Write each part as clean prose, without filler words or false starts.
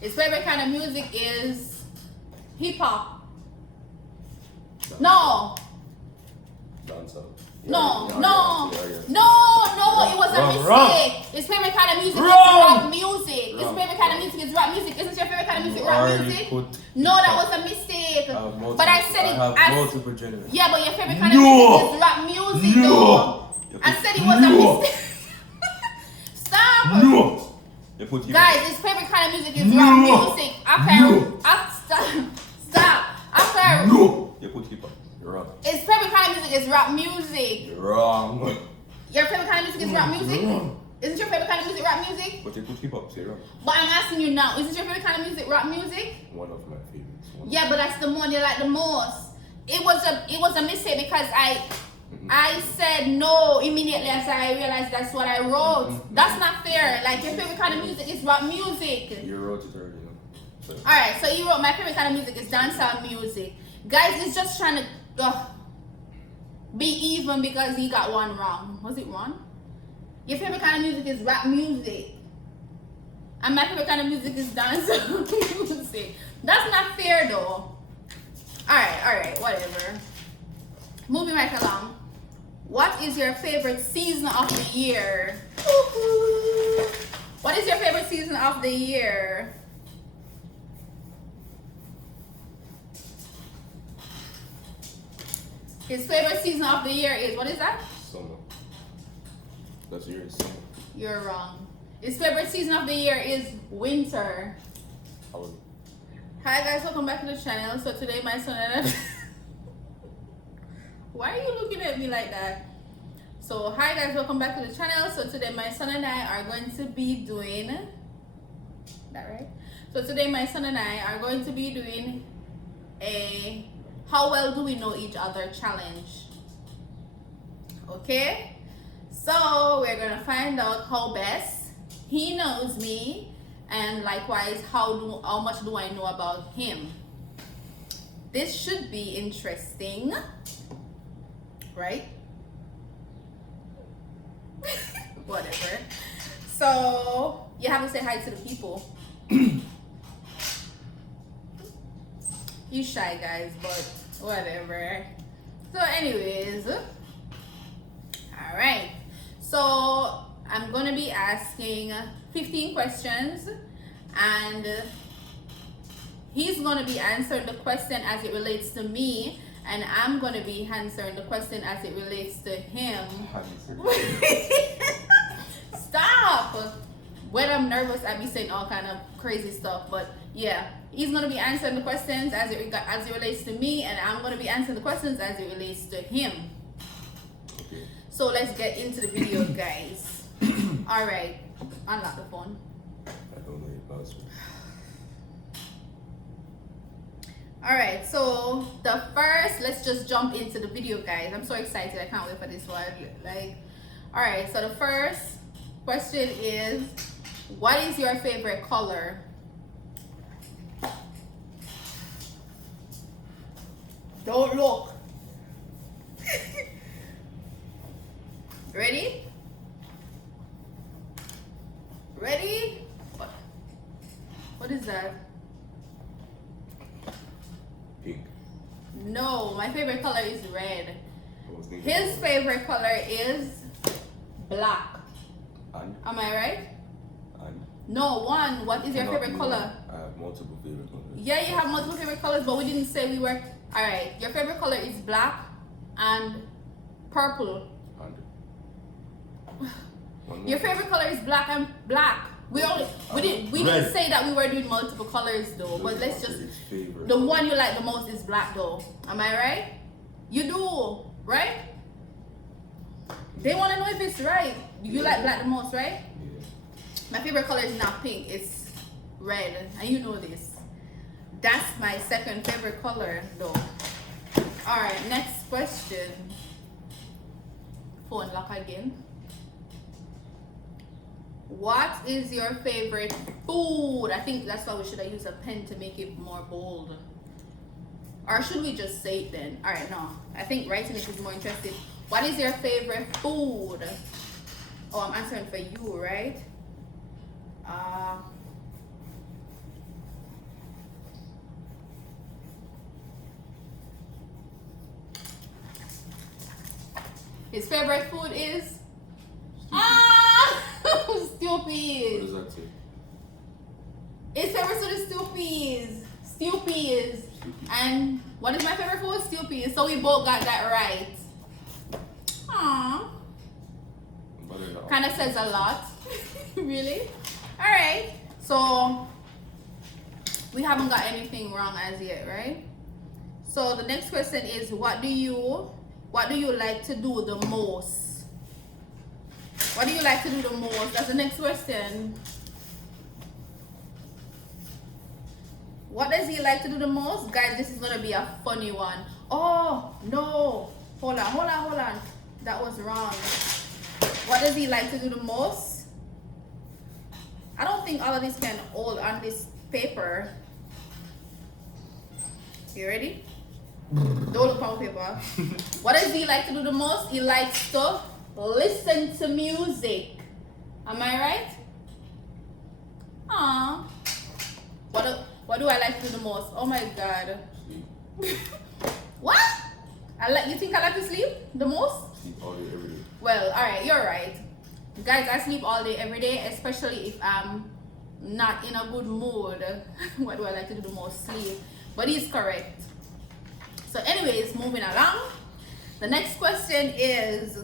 His favorite kind of music is hip hop. No. Dancehall. No, Yeah, no, yeah, yeah. no, it was a mistake. His favorite kind of music is rock music. His favorite kind of music is rock music. Isn't your favorite kind of music rock music? No, that was a mistake. But I said it as multiple genres. Yeah, but your favorite kind of music is rock music though. I said it was a mistake. Stop. No. Guys, his favorite kind of music is rock music. Stop. No. You put hip hop. You're wrong. His favorite kind of music is rock music. You're wrong. Your favorite kind of music is rock music? Isn't your favorite kind of music rock music? But you put hip hop, so you're wrong. But I'm asking you now, isn't your favorite kind of music rock music? One of my favorites. Yeah, but that's the one you like the most. It was a mistake because I said no immediately as I realized that's what I wrote. That's not fair. Like your favorite kind of music is rock music. You wrote it already, so. Alright, so you wrote my favorite kind of music is dancehall music. Guys, it's just trying to be even because he got one wrong. Was it one? Your favorite kind of music is rap music. And my favorite kind of music is dancehall music. That's not fair though. Alright, whatever. Moving right along. What is your favorite season of the year? What is your favorite season of the year? His favorite season of the year is, what is that? Summer. That's yours, summer. You're wrong. His favorite season of the year is winter. Hi guys, welcome back to the channel. So today my son and I... Why are you looking at me like that? So hi guys, welcome back to the channel. So today my son and I are going to be doing... That right? So today my son and I are going to be doing a how well do we know each other challenge. Okay? So we're gonna find out how best he knows me, and likewise how much do I know about him. This should be interesting, right? Whatever. So you have to say hi to the people. You shy guys, but whatever. So anyways, all right. So I'm gonna be asking 15 questions, and he's gonna be answering the question as it relates to me, and I'm gonna be answering the question as it relates to him. Stop! When I'm nervous, I be saying all kind of crazy stuff, but yeah, he's gonna be answering the questions as it relates to me, and I'm gonna be answering the questions as it relates to him. Okay. So let's get into the video, guys. All right, unlock the phone. I don't know your password. All right, so let's just jump into the video, guys. I'm so excited. I can't wait for this one. All right, so the first question is, what is your favorite color? Don't look. Ready? Ready? What is that? Pink. No, my favorite color is red. His favorite color is black. And? Am I right? And? No, one. What is your favorite color? I have multiple favorite colors. Yeah, you have multiple favorite colors, but we didn't say we were. All right, your favorite color is black and purple. And? Your favorite color is black and black. We didn't say that we were doing multiple colors though, but let's just, the one you like the most is black though. Am I right? You do, right? They want to know if it's right. You like black the most, right? Yeah. My favorite color is not pink, it's red, and you know this. That's my second favorite color though. All right, next question. Phone lock again. What is your favorite food? I think that's why we should have used a pen to make it more bold. Or should we just say it then? All right, no. I think writing it is more interesting. What is your favorite food? Oh, I'm answering for you, right? His favorite food is stew What peas. does that say? His favorite food is stew peas. Stew peas. And what is my favorite food? Stew peas. So we both got that right. Aww. Kind of says a lot. Really? Alright. So we haven't got anything wrong as yet, right? So the next question is what do you like to do the most? What do you like to do the most? That's the next question. What does he like to do the most? Guys, this is gonna be a funny one. Oh no. Hold on. That was wrong. What does he like to do the most? I don't think all of this can hold on this paper. You ready? Don't look on paper. What does he like to do the most? He likes to listen to music. Am I right? Aww. What do I like to do the most? Oh my god. What? You think I like to sleep the most? Sleep all day, every day. Well, alright, you're right. Guys, I sleep all day, every day, especially if I'm not in a good mood. What do I like to do the most? Sleep. But he's correct. So anyways, moving along. The next question is...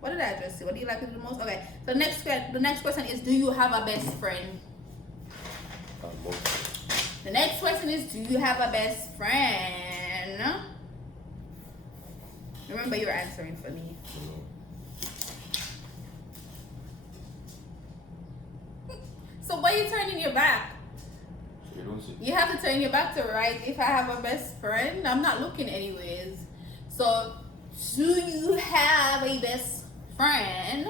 what did I just say? What do you like to do the most? Okay, so the next question is, do you have a best friend? The next question is, do you have a best friend? Remember, you're answering for me. So why are you turning your back? You have to turn your back to right if I have a best friend. I'm not looking anyways. So, do you have a best friend?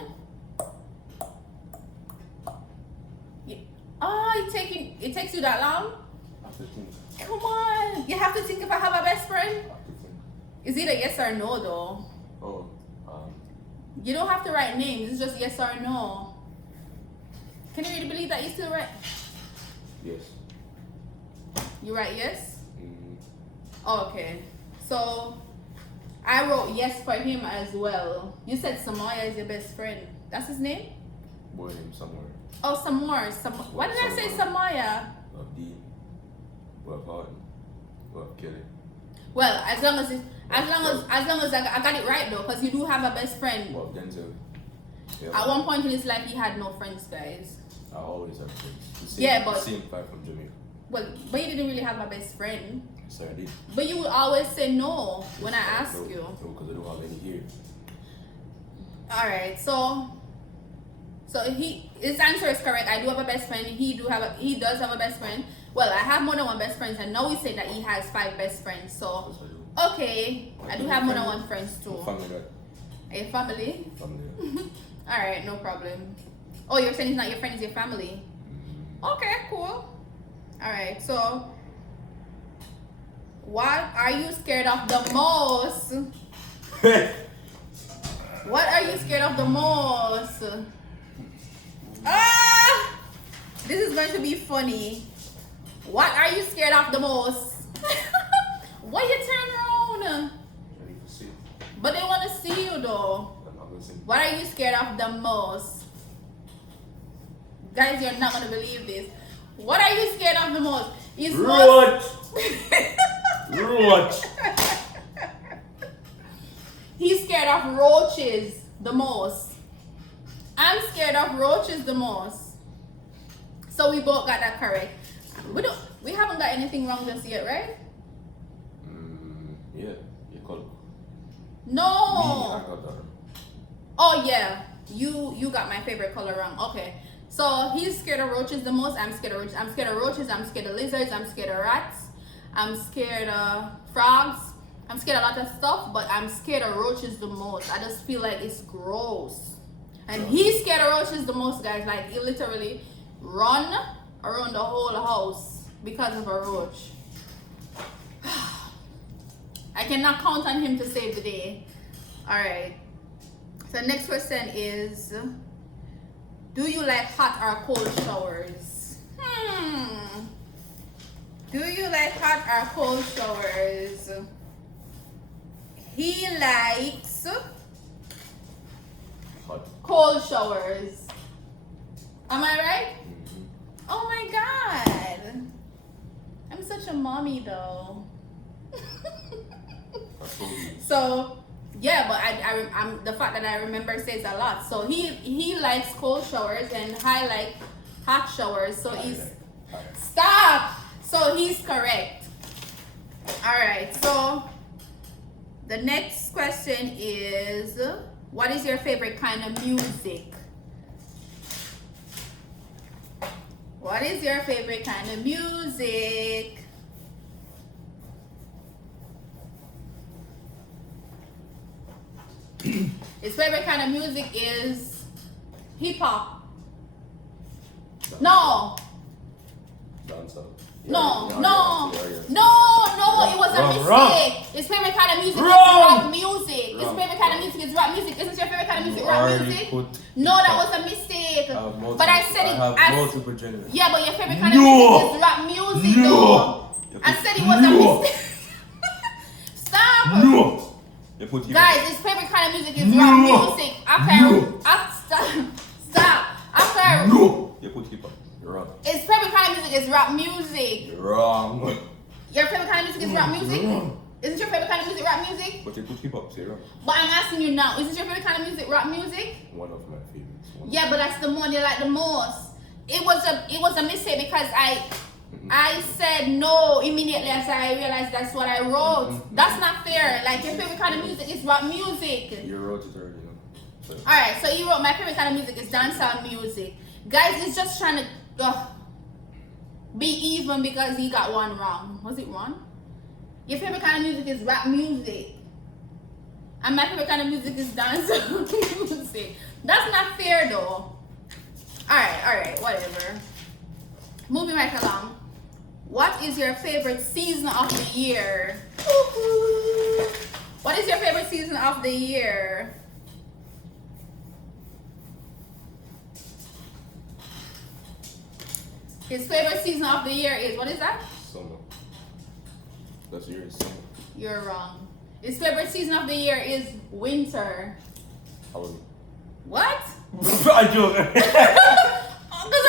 Oh, it takes you that long? Come on. You have to think if I have a best friend? Is it a yes or no though? You don't have to write names, it's just yes or no. Can you really believe that you still write? Yes. You write yes? Okay. So I wrote yes for him as well. You said Samoya is your best friend. That's his name? Boy named somewhere. Oh, Samor. Why did I say Samoya? Dean. Pardon. Kelly. Well, as long as I got it right though, because you do have a best friend. Denzel. Yeah, At one point in his life, he had no friends, guys. I always have friends. Same five from Jamaica. Well, but you didn't really have a best friend. Yes, I did. But you would always say no when I ask you. No, because I don't have any here. Alright, so his answer is correct. I do have a best friend. He does have a best friend. Well, I have more than one best friend, and now we say that he has 5 best friends. So okay, I do have more than one friends too. Family. A family? Family. Alright, no problem. Oh, you're saying he's not your friend, he's your family. Okay, cool. Alright, so what are you scared of the most? What are you scared of the most? This is going to be funny. What are you scared of the most? Why you turn around? But they want to see you though. What are you scared of the most? Guys, you're not going to believe this. What are you scared of the most? Roach. He's scared of roaches the most. I'm scared of roaches the most. So we both got that correct. We haven't got anything wrong just yet, right? Yeah, you call it. No. I got that. Oh yeah, you got my favorite color wrong. Okay, so he's scared of roaches the most. I'm scared of roaches. I'm scared of roaches. I'm scared of lizards. I'm scared of rats. I'm scared of frogs. I'm scared of a lot of stuff, but I'm scared of roaches the most. I just feel like it's gross. And he's scared of roaches the most, guys. Like he literally run around the whole house because of a roach. I cannot count on him to save the day. All right. So next question is, do you like hot or cold showers? Do you like hot or cold showers? He likes Hot. cold showers. Am I right? Mm-hmm. Oh my god. I'm such a mommy though. I told you. So yeah, but I'm the fact that I remember says a lot. So he likes cold showers and I like hot showers. So he's stop. So he's correct. All right. So the next question is, what is your favorite kind of music? What is your favorite kind of music? His favorite kind of music is hip hop. No. Dancehall. No, Yeah, no, yeah, yeah. no, it was a Wrong, mistake. wrong. His favorite kind of music Wrong. is rock music. His Wrong. favorite kind of music is rock music. Isn't your favorite kind of music You rock already music? put No, that hip-hop. was a mistake. I have multiple- But I said it I have as multiple genres. yeah, but your favorite kind No. of music is rock music No. though. You I put- said it was a No. mistake. Stop. No. You put hip-hop. Guys, his favorite kind of music is No. rock music. No. Stop. After No. You put hip hop. You're wrong. his favorite kind of music is rock music. You're wrong. Your favorite kind of music is rock music? Wrong. Isn't your favorite kind of music rock music? But you put hip hop. So you're wrong. But I'm asking you now, isn't your favorite kind of music rock music? One of my favorites. Yeah, but that's the one you like the most. It was a mistake because I said no immediately as I realized that's what I wrote. That's not fair. Like your favorite kind of music is rock music. You wrote it already. So. Alright, so you wrote my favorite kind of music is dancehall music. Guys, it's just trying to be even because he got one wrong. Was it one? Your favorite kind of music is rap music. And my favorite kind of music is dancehall music. That's not fair though. Alright, whatever. Moving right along. What is your favorite season of the year? What is your favorite season of the year? His favorite season of the year is, what is that? Summer. That's yours. Summer. You're wrong. His favorite season of the year is winter. Halloween. What? I joke. Because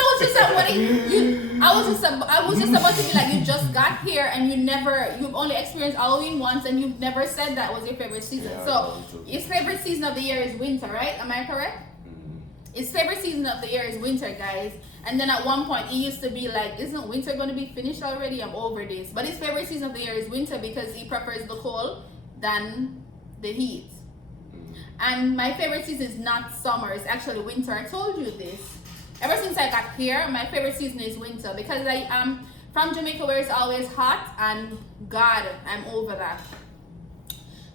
I was just about to be like, you just got here and you've only experienced Halloween once and you've never said that was your favorite season. Yeah, So his favorite season of the year is winter, right? Am I correct? Mm-hmm. His favorite season of the year is winter, guys. And then at one point he used to be like, isn't winter going to be finished already? I'm over this. But his favorite season of the year is winter because he prefers the cold than the heat. Mm-hmm. And my favorite season is not summer, it's actually winter. I told you this. Ever since I got here, my favorite season is winter because I am from Jamaica where it's always hot and God, I'm over that.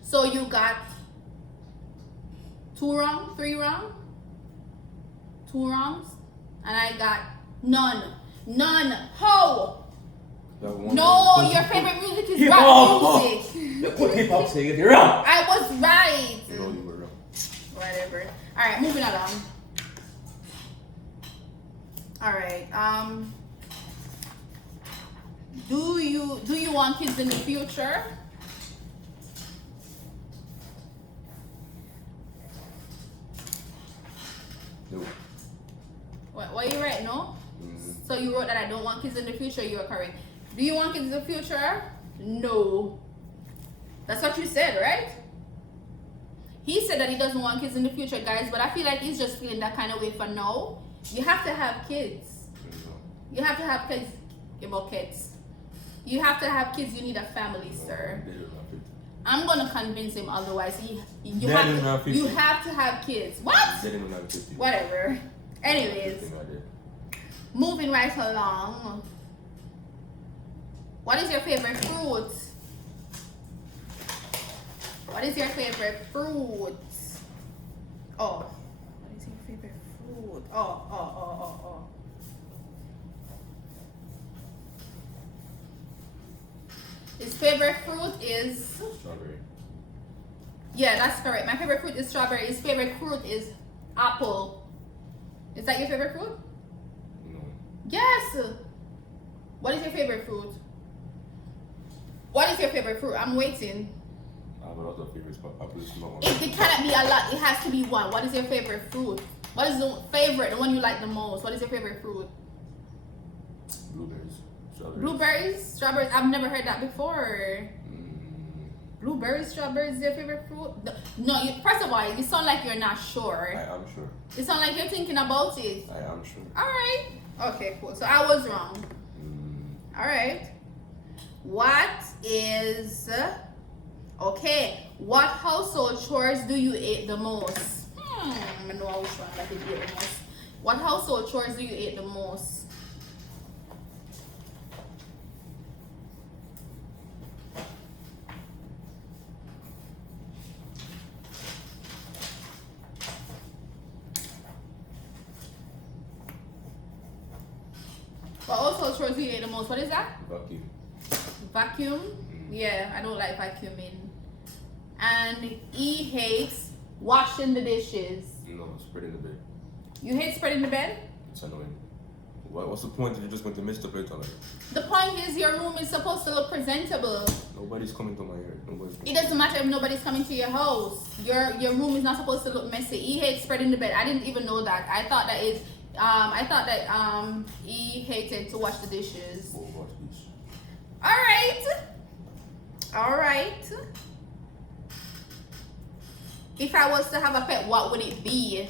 So you got 2 wrong, 3 wrong, 2 wrongs, and I got none. How? No, your favorite music is rock music. You put hip hop, so you're wrong. I was right. You know you were wrong. Whatever. All right, moving along. All right. Do you want kids in the future? No. What you write? No. Mm-hmm. So you wrote that I don't want kids in the future. You are correct. Do you want kids in the future? No. That's what you said, right? He said that he doesn't want kids in the future, guys. But I feel like he's just feeling that kind of way for now. You have to have kids. You have to have kids. About kids. You have to have kids. You need a family, sir. I'm gonna convince him otherwise. You have to have kids. What? Whatever. Anyways, moving right along. What is your favorite fruit? What is your favorite fruit? Oh, what is your favorite fruit? Oh. His favorite fruit is strawberry. Yeah, that's correct. My favorite fruit is strawberry. His favorite fruit is apple. Is that your favorite fruit? No. Yes. What is your favorite fruit? What is your favorite fruit? I'm waiting. I have a lot of favorites, but apple is not one. It cannot be a lot. It has to be one. What is your favorite fruit? What is the favorite, the one you like the most? What is your favorite fruit? Blueberries. Strawberries. Blueberries, strawberries. I've never heard that before. Mm, Blueberries, strawberries, your favorite fruit? No, first of all, you sound like you're not sure. I am sure. You sound like you're thinking about it. I am sure. Alright. Okay, cool. So I was wrong. Alright. What is... Okay. What household chores do you hate the most? I know which one I did hate the most. What household chores do you hate the most? What household chores do you hate the most? What is that? Vacuum. Vacuum? Yeah, I don't like vacuuming. And he hates washing the dishes. No, spreading the bed. You hate spreading the bed? It's annoying. What's the point if you're just going to miss the plate on it? The point is your room is supposed to look presentable. Nobody's coming to my yard. Nobody's coming. It doesn't matter if nobody's coming to your house. Your room is not supposed to look messy. He hates spreading the bed. I didn't even know that. I thought that he hated to wash the dishes. Oh, watch this. Alright. If I was to have a pet, what would it be?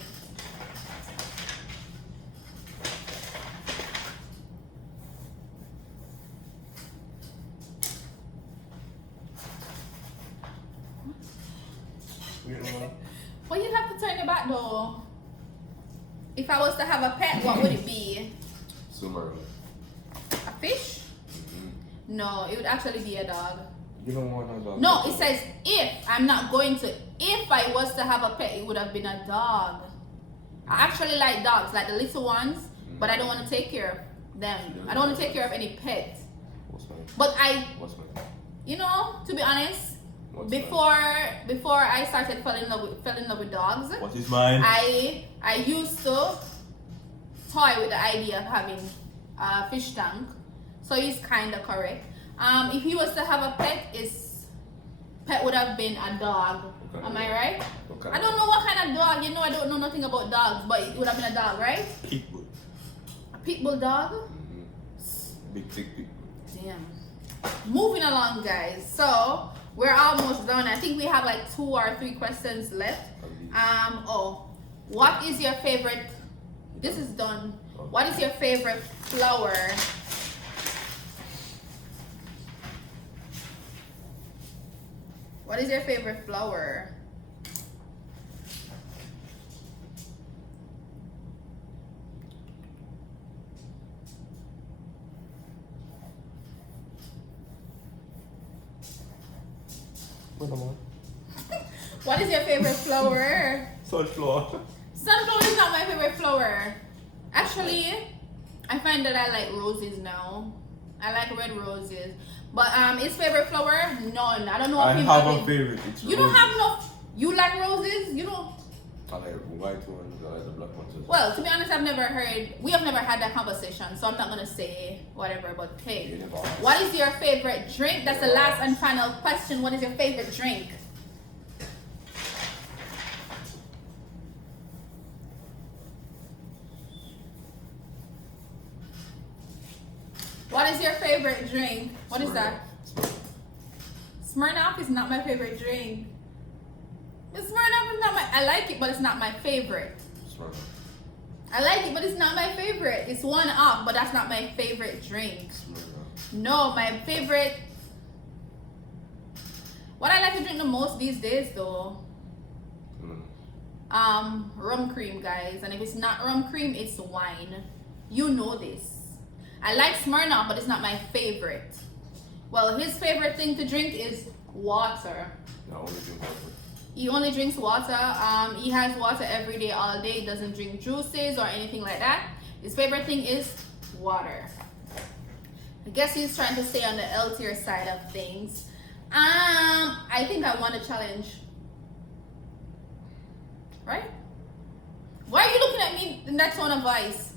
Well, you have to turn your back though. If I was to have a pet, what would it be? Summer. A fish? No, it would actually be a dog. You don't want a dog. No, it says if. I'm not going to. If I was to have a pet, it would have been a dog. I actually like dogs, like the little ones, but I don't want to take care of them. I don't want to take care of any pet. What's mine? But What's mine? you know, to be honest, What's before I started fell in love with dogs, What is mine? I used to toy with the idea of having a fish tank. So he's kind of correct. If he was to have a pet, pet would have been a dog. Okay. Am I right? Okay. I don't know what kind of dog. You know, I don't know nothing about dogs, but it would have been a dog, right? Pitbull. A pit bull dog. Big thick pitbull. Damn. Moving along, guys. So we're almost done. I think we have like 2 or 3 questions left. What is your favorite? This is done. What is your favorite flower? What is your favorite flower? What is your favorite flower? Sunflower. Sunflower is not my favorite flower. Actually, I find that I like roses now. I like red roses. But his favorite flower? None. I don't know I if have a favorite. It's You don't have no. You like roses? You don't. I like white ones. I like the black ones. Well, to be honest, we have never had that conversation, so I'm not gonna say whatever. But hey, what is your favorite drink? That's the last and final question. What is your favorite drink? What is your favorite drink? What is that? Smirnoff is not my favorite drink. Smirnoff is not I like it, but it's not my favorite. Smirnoff. I like it, but it's not my favorite. It's one off, but that's not my favorite drink. Smirnoff. No, my favorite. What I like to drink the most these days, though, rum cream, guys. And if it's not rum cream, it's wine. You know this. I like Smirnoff, but it's not my favorite. Well, his favorite thing to drink is water. I only drink water. He only drinks water. He has water every day, all day. He doesn't drink juices or anything like that. His favorite thing is water. I guess he's trying to stay on the healthier side of things. I think I won a challenge. Right? Why are you looking at me in that tone of voice?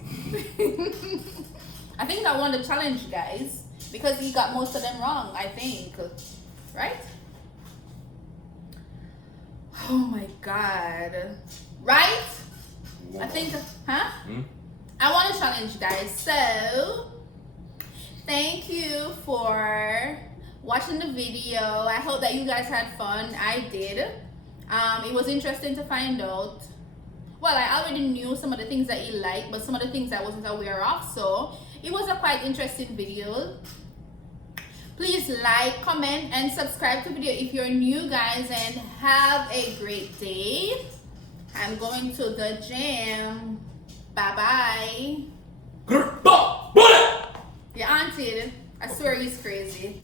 I think I won the challenge, guys. because he got most of them wrong, I think. Right? Oh my God. Right? I think, huh? I want to challenge you guys. So, thank you for watching the video. I hope that you guys had fun. I did. It was interesting to find out. Well, I already knew some of the things that he liked, but some of the things I wasn't aware of. So, it was a quite interesting video. Please like, comment, and subscribe to the video if you're new, guys, and have a great day. I'm going to the gym. Bye-bye. Your auntie, I swear he's crazy.